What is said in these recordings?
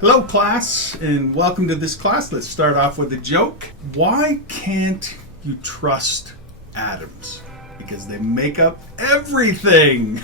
Hello class, and welcome to this class. Let's start off with a joke. Why can't you trust atoms? Because they make up everything.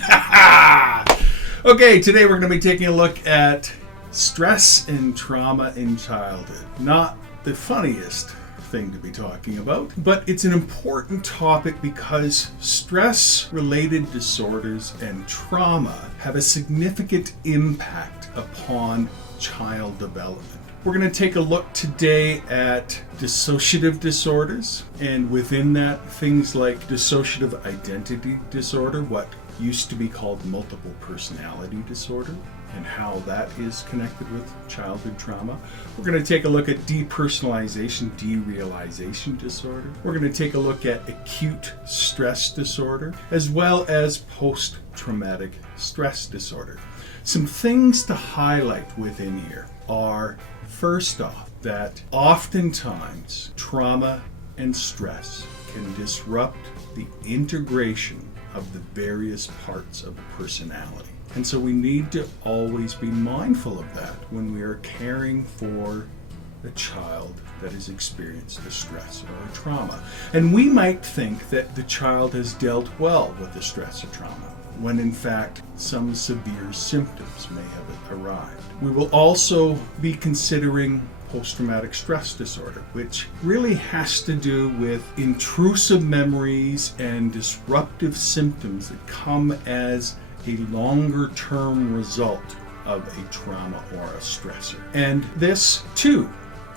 Okay, today we're going to be taking a look at stress and trauma in childhood. Not the funniest thing to be talking about, but it's an important topic because stress-related disorders and trauma have a significant impact upon child development. We're going to take a look today at dissociative disorders, and within that, things like dissociative identity disorder, what used to be called multiple personality disorder, and how that is connected with childhood trauma. We're going to take a look at depersonalization, derealization disorder. We're going to take a look at acute stress disorder, as well as post-traumatic stress disorder. Some things to highlight within here are, first off, that oftentimes trauma and stress can disrupt the integration of the various parts of a personality. And so we need to always be mindful of that when we are caring for a child that has experienced a stress or a trauma. And we might think that the child has dealt well with the stress or trauma, when in fact some severe symptoms may have arrived. We will also be considering post-traumatic stress disorder, which really has to do with intrusive memories and disruptive symptoms that come as a longer-term result of a trauma or a stressor. And this, too,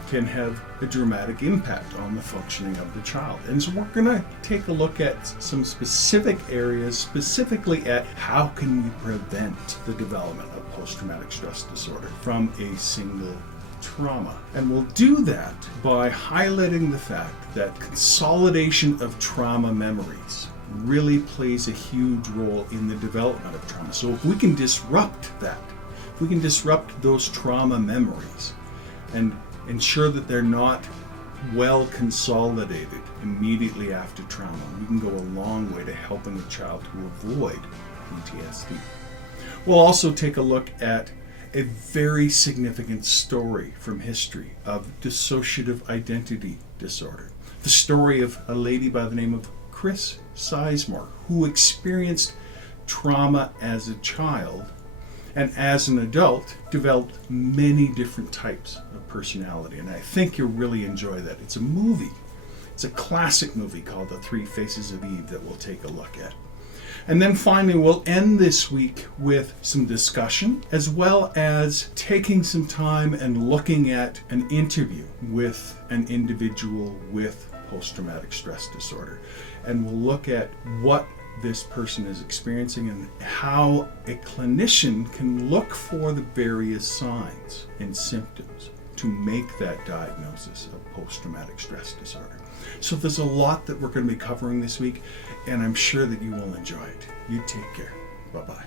can have a dramatic impact on the functioning of the child. And so we're going to take a look at some specific areas, specifically at how can we prevent the development of post-traumatic stress disorder from a single trauma. And we'll do that by highlighting the fact that consolidation of trauma memories really plays a huge role in the development of trauma. So if we can disrupt that, if we can disrupt those trauma memories and ensure that they're not well consolidated immediately after trauma, we can go a long way to helping a child to avoid PTSD. We'll also take a look at a very significant story from history of dissociative identity disorder. The story of a lady by the name of Chris Sizemore, who experienced trauma as a child and as an adult developed many different types of personality. And I think you'll really enjoy that. It's a movie. It's a classic movie called The Three Faces of Eve that we'll take a look at. And then finally, we'll end this week with some discussion, as well as taking some time and looking at an interview with an individual with post-traumatic stress disorder. And we'll look at what this person is experiencing and how a clinician can look for the various signs and symptoms to make that diagnosis of post-traumatic stress disorder. So there's a lot that we're going to be covering this week, and I'm sure that you will enjoy it. You take care. Bye-bye.